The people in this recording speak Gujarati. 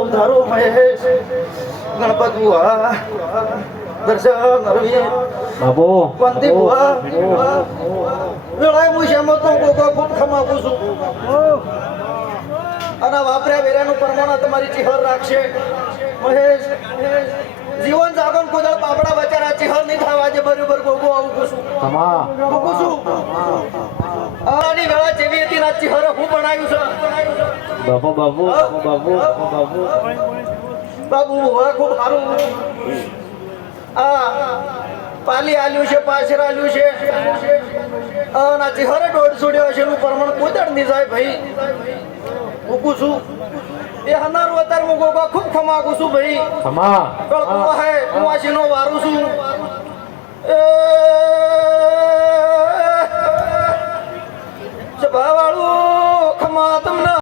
ઉધારો મહેશ ગણપત બુઆ દર્શન અરવી બાબુ વંદી બુઆ વેળાય હું શ્યામો તો ગોગો ખૂબ ખમાવું છું અને વાપર્યા વેરાનું પરમાણ તમારી ચિહર રાખશે મહેશ જીવન જાગન કોદળ બાબડા બચારા ચિહર નહીં થવા જે બરોબર ગોગો આવું કુશું તમા કુશું આની વેળા જેવી હતી ના ચિહર હું બનાવ્યું છે બાબુ બાબુ બાબુ બાબુ બાબુ હવે ખૂબ સારું આ પાલી આલ્યું છે પાછળ આલ્યું છે ના ચિહરે દોઢ છોડ્યો છે એનું પ્રમાણ કોદળ નહીં જાય ભાઈ મૂકું છું એ હનારું અત્યારે હું ગોગા ખૂબ ખમાગું છું ભાઈ તમા કળકું હે હું આશીનો વારું છું સભા વાળું ખમા તમને